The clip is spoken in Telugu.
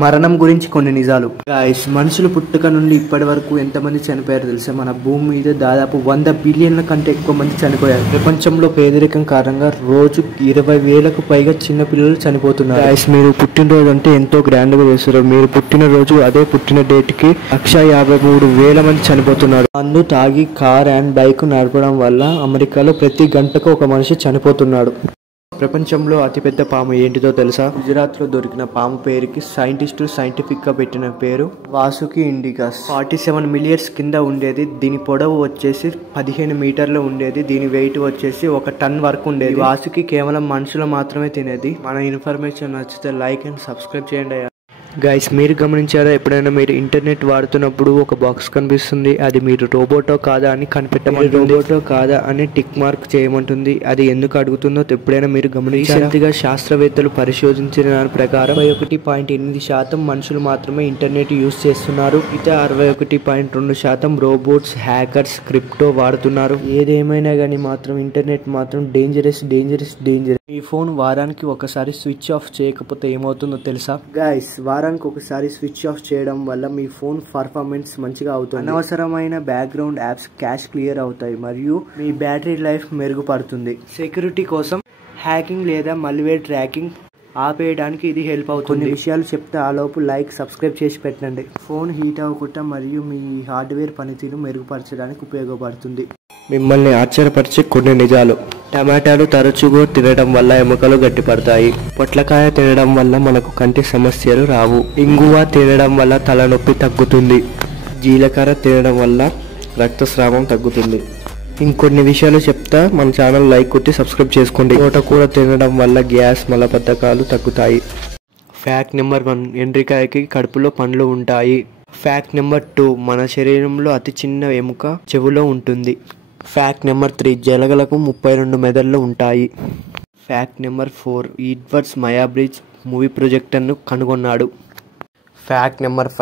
మరణం గురించి కొన్ని నిజాలు. గాయ్స్, మనుషులు పుట్టుక నుండి ఇప్పటి వరకు ఎంతమంది చనిపోయారు తెలుసా? మన భూమి మీద దాదాపు 100 బిలియన్ల కంటే ఎక్కువ మంది చనిపోయారు. ప్రపంచంలో పేదరికం కారణంగా రోజు 20,000కు పైగా చిన్న పిల్లలు చనిపోతున్నారు. గాయ్స్, మీరు పుట్టినరోజు అంటే ఎంతో గ్రాండ్ గా చేస్తారు. మీరు పుట్టినరోజు అదే పుట్టిన డేట్ కి 153,000 మంది చనిపోతున్నారు. మందు తాగి కార్ అండ్ బైక్ నడపడం వల్ల అమెరికాలో ప్రతి గంటకు ఒక మనిషి చనిపోతున్నాడు. ప్రపంచంలో అతిపెద్ద పాము ఏంటిదో తెలుసా? గుజరాత్ లో దొరికిన పాము పేరుకి సైంటిస్టులు సైంటిఫిక్ గా పెట్టిన పేరు వాసుకి ఇండికస్. 47 మిలియన్స్ కింద ఉండేది. దీని పొడవు వచ్చేసి 15 మీటర్లు ఉండేది. దీని వెయిట్ వచ్చేసి 1 టన్ వరకు ఉండేది. వాసుకి కేవలం మనుషులు మాత్రమే తినేది. మన ఇన్ఫర్మేషన్ నచ్చితే లైక్ అండ్ సబ్స్క్రైబ్ చేయండి. గైస్, మీరు గమనించారా? ఎప్పుడైనా మీరు ఇంటర్నెట్ వాడుతున్నప్పుడు ఒక బాక్స్ కనిపిస్తుంది. అది మీరు రోబోటో కాదా అని కనిపెట్టమంటుంది. రోబోటో కాదా అని టిక్ మార్క్ చేయమంటుంది. అది ఎందుకు అడుగుతుందో ఎప్పుడైనా మీరు గమనించారా? శాస్త్రవేత్తలు పరిశోధించిన దాని ప్రకారం 61.8% మనుషులు మాత్రమే ఇంటర్నెట్ యూజ్ చేస్తున్నారు. ఇక 61.2% రోబోట్స్, హ్యాకర్స్, క్రిప్టో వాడుతున్నారు. ఏదేమైనా కానీ మాత్రం ఇంటర్నెట్ మాత్రం డేంజరస్. మీ ఫోన్ వారానికి ఒకసారి స్విచ్ ఆఫ్ చేయకపోతే ఏమవుతుందో తెలుసా? గైస్, వారానికి ఒకసారి స్విచ్ ఆఫ్ చేయడం వల్ల మీ ఫోన్ పర్ఫార్మెన్స్ మంచిగా అవుతుంది. అనవసరమైన బ్యాక్గ్రౌండ్ యాప్స్ క్యాష్ క్లియర్ అవుతాయి మరియు మీ బ్యాటరీ లైఫ్ మెరుగుపడుతుంది. సెక్యూరిటీ కోసం హ్యాకింగ్ లేదా మల్వేర్ ట్రాకింగ్ ఆపేయడానికి ఇది హెల్ప్ అవుతుంది. కొన్ని విషయాలు చెప్తే ఆలోపు లైక్, సబ్స్క్రైబ్ చేసి పెట్టండి. ఫోన్ హీట్ అవ్వకుండా మరియు మీ హార్డ్వేర్ పనితీరు మెరుగుపరచడానికి ఉపయోగపడుతుంది. మిమ్మల్ని ఆశ్చర్యపరిచే కొన్ని నిజాలు. టమాటాలు తరచుగా తినడం వల్ల ఎముకలు గట్టిపడతాయి. పొట్లకాయ తినడం వల్ల మనకు కంటి సమస్యలు రావు. ఇంగువ తినడం వల్ల తలనొప్పి తగ్గుతుంది. జీలకర్ర తినడం వల్ల రక్తస్రావం తగ్గుతుంది. ఇంకొన్ని విషయాలు చెప్తా. మన ఛానల్ లైక్ కొట్టి సబ్స్క్రైబ్ చేసుకోండి. తోటకూర తినడం వల్ల గ్యాస్, మలబద్ధకాలు తగ్గుతాయి. ఫ్యాక్ట్ నెంబర్ 1, ఎండ్రికాయకి కడుపులో పండ్లు ఉంటాయి. ఫ్యాక్ట్ నెంబర్ 2, మన శరీరంలో అతి చిన్న ఎముక చెవులో ఉంటుంది. ఫ్యాక్ట్ నెంబర్ 3, జలగలకు 32 మెదళ్ళు ఉంటాయి. ఫ్యాక్ట్ నెంబర్ 4, ఎడ్వర్డ్ మయాబ్రిడ్జ్ మూవీ ప్రొజెక్టర్ను కనుగొన్నాడు. Fact number 5,